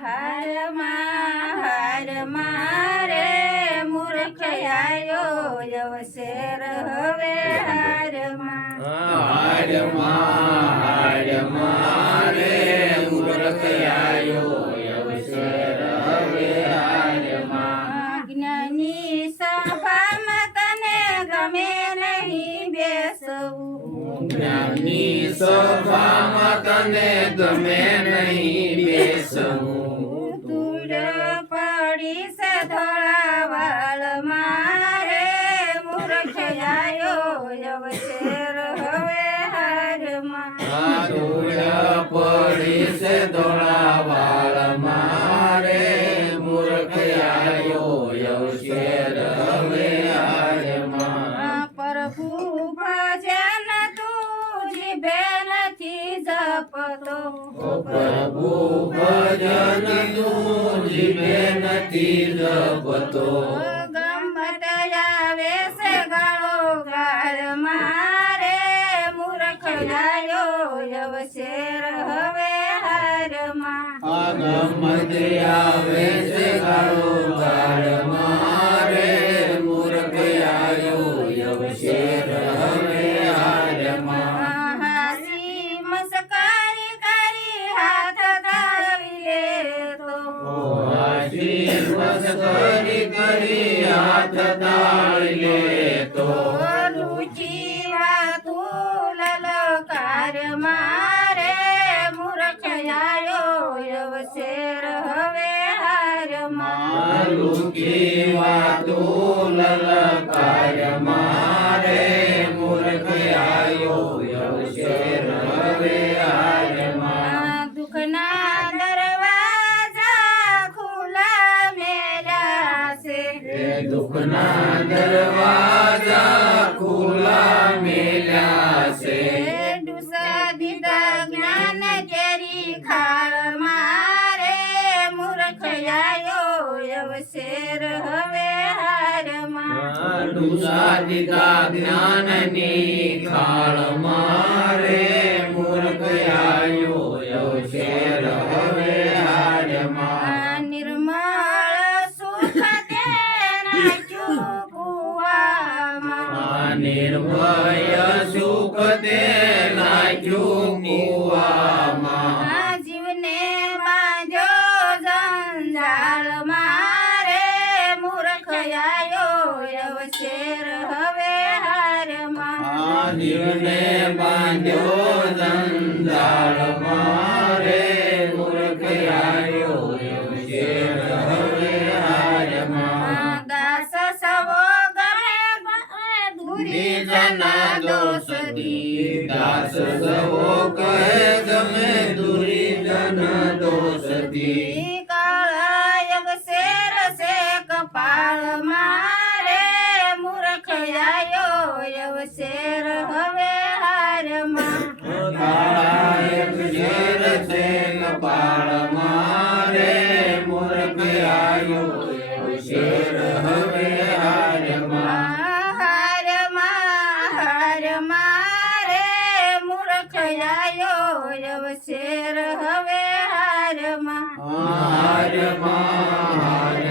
હાર મારે મૂર્ખ આયો અવસર હવે હાર મારે મૂર્ખ આયો અવસર હવે હાર જ્ઞાની સભામાં તને ગમે નહીં બેસવું જ્ઞાની સભામાં તને ગમે નહીં બેસવું દૂર પડી છે ધોળા વાળ મારે મૂર્ખ આયો અવસર હવે હાર ધૂળ પડી છે ધોળા વાળ મારે મૂર્ખ આયો અવસર હવે હાર પ્રભુ ભજન તું જીભે નથી જપતો પ્રભુ ભજન તું જીવે નથી જપતો ગમત આવે છે ગાળો ગાળ મારે મૂર્ખ આયો અવસર હવે હાર ગમત આવે છે ગાળો ગાળ મારે મૂર્ખ આયો અવસર હવે હાર હાસી મસ્કરી કરી હાથ તાળી લેતો મસ્કરી કરી હાથ તાળી લેતો લુચી વાતું લલકાર મારે મૂર્ખ આયો અવસર હવે હાર લુકી વાતું લલકાર મારે મૂર્ખ આયો અવસર હવે હાર દુઃખના દરવાજા ખુલ્લા મેલ્યા છે દુઃખના દરવાજા ખુલ્લા મેલ્યા છે ડુસા દીધા જ્ઞાન કેરી ખાળ મારે મૂર્ખ આયો અવસર હવે હાર ડુસા દીધા જ્ઞાનની ખાળ મારે મૂર્ખ આયો અવસર હવે હાર નિર્મળ સુખ તે નાખ્યું કુવામાં નિર્ભય સુખ તે નાખ્યું કુવામાં જીવને બાંધ્યો જંજાળ મારે મૂર્ખ આયો અવસર હવે હાર જીવને બાંધ્યો જંજાળ મારે મૂર્ખ આયો અવસર હવે હાર દાસ સવો ગમે દૂરી જના દોષ દી દાસ સવો કહે ગમે દુરી જન દોષથી કાળા અવસર છે કપાળ મારે મૂર્ખ આયો અવસર હવે હાર કાળાયક ઝેર છે કપાળ મારે મૂર્ખ આયો અવસર હવે હાર હાર મારે મૂર્ખ આયો અવસર હવે હાર હાર